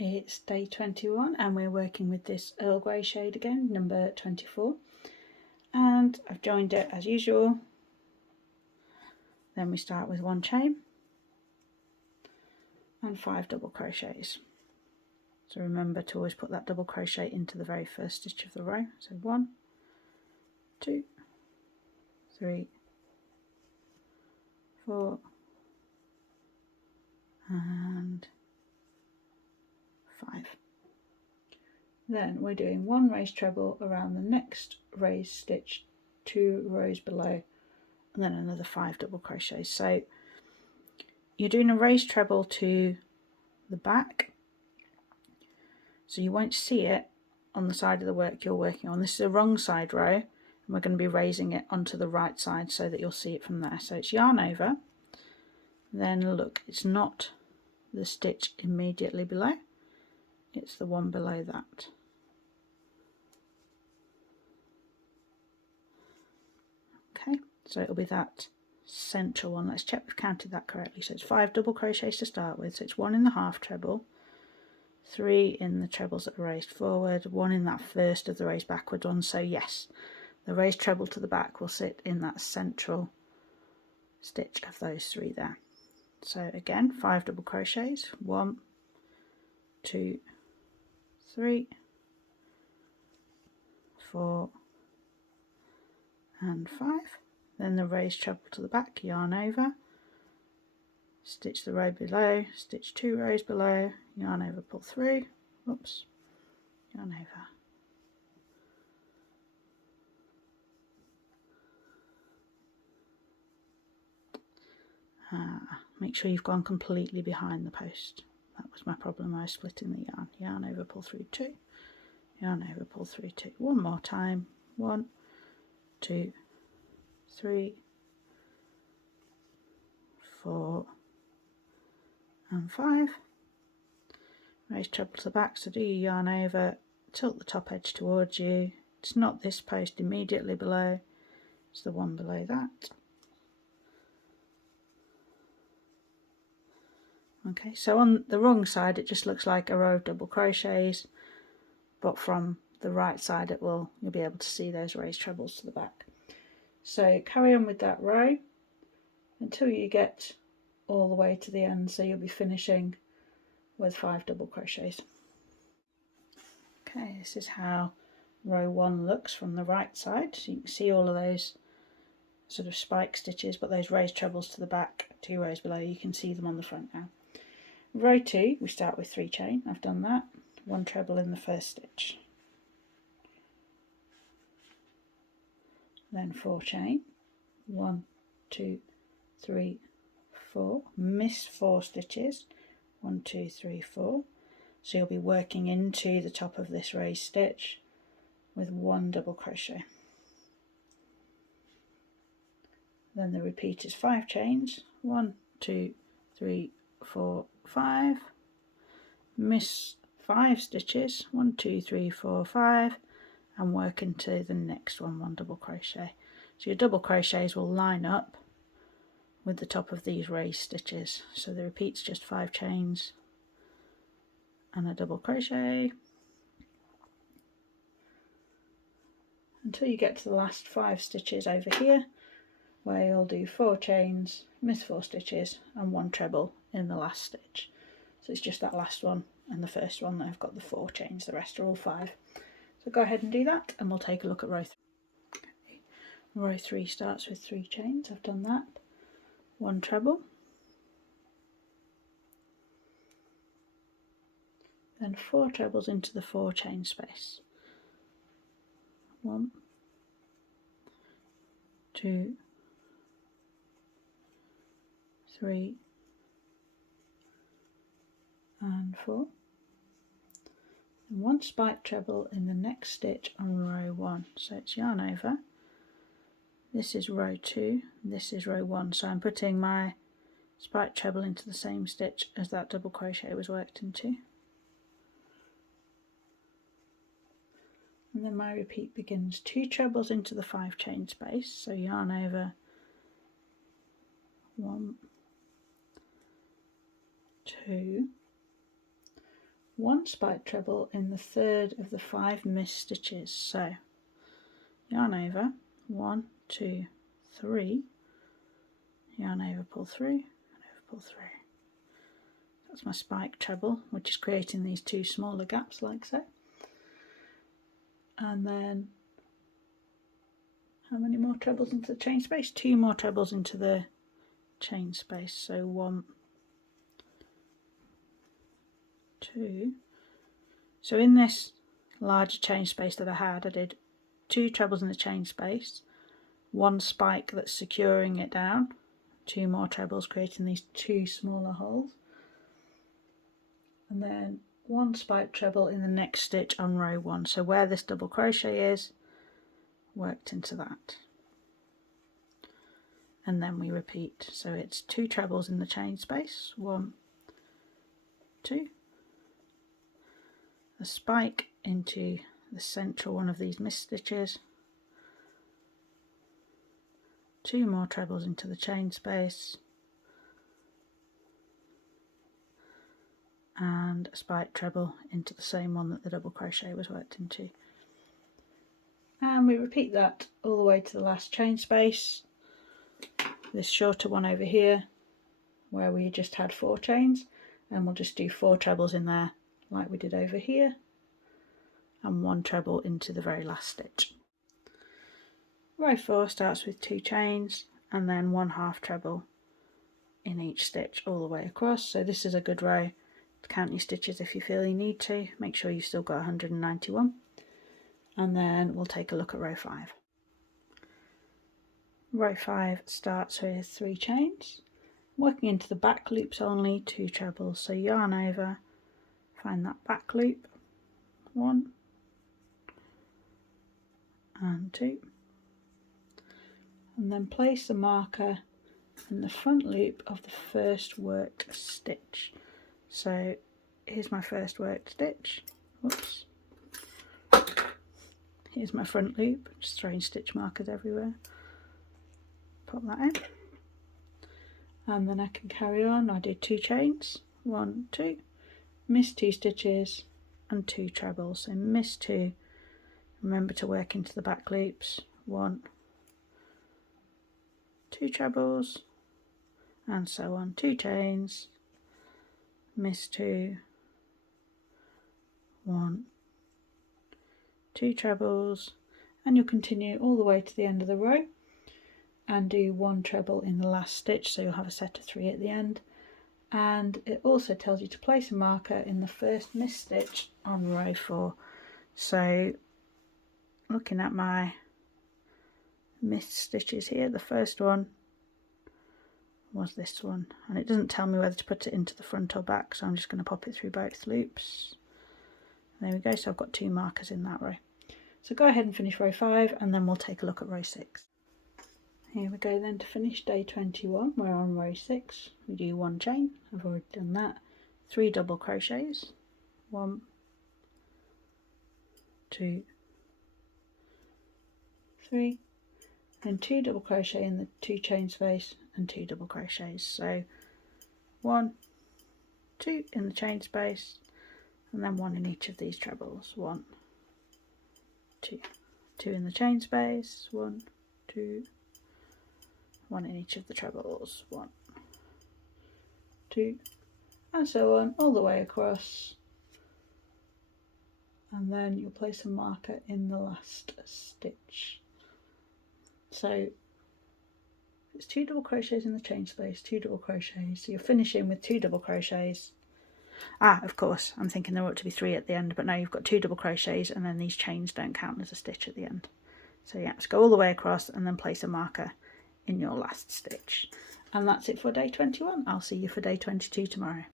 It's day 21 and we're working with this Earl Grey shade again, number 24, and I've joined it as usual. Then we start with 1 chain and 5 double crochets. So remember to always put that double crochet into the very first stitch of the row. So 1, 2, 3, 4 and 5. Then we're doing 1 raised treble around the next raised stitch 2 rows below, and then another 5 double crochets. So you're doing a raised treble to the back, so you won't see it on the side of the work you're working on. This is a wrong side row, and we're going to be raising it onto the right side so that you'll see it from there. So it's yarn over, then look, it's not the stitch immediately below, it's the one below that. Okay, so it'll be that central one. Let's check we've counted that correctly. So it's 5 double crochets to start with, so it's 1 in the half treble, 3 in the trebles that are raised forward, 1 in that first of the raised backward one. So yes, the raised treble to the back will sit in that central stitch of those 3 there. So again, 5 double crochets, 1, 2, 3, 4 and 5. Then the raised treble to the back, yarn over, stitch the row below, stitch 2 rows below, yarn over, pull through, whoops, yarn over. Make sure you've gone completely behind the post. That was my problem, I was splitting the yarn. Yarn over, pull through 2, yarn over, pull through 2. One more time, 1, 2, 3, 4 and 5. Raise treble to the back, so do your yarn over, tilt the top edge towards you. It's not this post immediately below, it's the one below that. Okay, so on the wrong side it just looks like a row of double crochets, but from the right side you'll be able to see those raised trebles to the back. So carry on with that row until you get all the way to the end, so you'll be finishing with 5 double crochets. Okay, this is how row 1 looks from the right side. So you can see all of those sort of spike stitches, but those raised trebles to the back 2 rows below, you can see them on the front now. Row 2, we start with 3 chain. I've done that. 1 treble in the first stitch, then 4 chain, 1, 2, 3, 4, miss 4 stitches, 1, 2, 3, 4. So you'll be working into the top of this raised stitch with 1 double crochet. Then the repeat is 5 chains, 1, 2, 3, 4, 5, miss 5 stitches, 1, 2, 3, 4, 5, and work into the next one, 1 double crochet. So your double crochets will line up with the top of these raised stitches. So the repeat's just 5 chains and a double crochet until you get to the last 5 stitches over here, where you'll do 4 chains, miss 4 stitches and 1 treble in the last stitch. So it's just that last one and the first one that I've got the 4 chains, the rest are all 5. So go ahead and do that and we'll take a look at row 3. Okay. Row 3 starts with 3 chains, I've done that, 1 treble, then 4 trebles into the 4 chain space, 1, 2, 3 and 4, and 1 spike treble in the next stitch on row 1. So it's yarn over, this is row 2, this is row 1, so I'm putting my spike treble into the same stitch as that double crochet was worked into, and then my repeat begins 2 trebles into the 5 chain space, so yarn over, 1, 2, 1 spike treble in the third of the 5 missed stitches. So yarn over, 1, 2, 3, yarn over, pull through, yarn over, pull through. That's my spike treble, which is creating these 2 smaller gaps like so. And then how many more trebles into the chain space? 2 more trebles into the chain space. So 1, 2. So in this larger chain space that I had, I did 2 trebles in the chain space, 1 spike that's securing it down, 2 more trebles creating these 2 smaller holes, and then 1 spike treble in the next stitch on row 1. So where this double crochet is, worked into that. And then we repeat. So it's 2 trebles in the chain space, 1, 2, a spike into the central one of these missed stitches, 2 more trebles into the chain space, and a spike treble into the same one that the double crochet was worked into. And we repeat that all the way to the last chain space. This shorter one over here where we just had 4 chains, and we'll just do 4 trebles in there like we did over here, and 1 treble into the very last stitch. Row 4 starts with 2 chains and then 1 half treble in each stitch all the way across. So this is a good row to count your stitches if you feel you need to. Make sure you've still got 191. And then we'll take a look at row 5. Row 5 starts with 3 chains, working into the back loops only, 2 trebles. So yarn over, find that back loop, 1 and 2, and then place a marker in the front loop of the first worked stitch. So here's my first worked stitch. Whoops. Here's my front loop, just throwing stitch markers everywhere. Pop that in. And then I can carry on. I do 2 chains, 1, 2, miss 2 stitches and 2 trebles. So miss 2, remember to work into the back loops, 1, 2 trebles, and so on. 2 chains, miss 2, 1, 2 trebles, and you'll continue all the way to the end of the row and do 1 treble in the last stitch, so you'll have a set of 3 at the end. And it also tells you to place a marker in the first missed stitch on row 4. So looking at my missed stitches here, the first one was this one, and it doesn't tell me whether to put it into the front or back, so I'm just going to pop it through both loops. There we go, so I've got 2 markers in that row. So go ahead and finish row 5 and then we'll take a look at row 6. Here we go then to finish day 21. We're on row 6. We do 1 chain, I've already done that, 3 double crochets, 1, 2, 3, and 2 double crochet in the 2 chain space and 2 double crochets. So 1, 2 in the chain space, and then 1 in each of these trebles. 1, 2, 2 in the chain space, 1, 2, 1 in each of the trebles, 1, 2, and so on all the way across. And then you'll place a marker in the last stitch. So it's 2 double crochets in the chain space, 2 double crochets, so you're finishing with 2 double crochets. Of course, I'm thinking there ought to be 3 at the end, but no, you've got 2 double crochets and then these chains don't count as a stitch at the end. So yeah, just go all the way across and then place a marker in your last stitch. And that's it for day 21. I'll see you for day 22 tomorrow.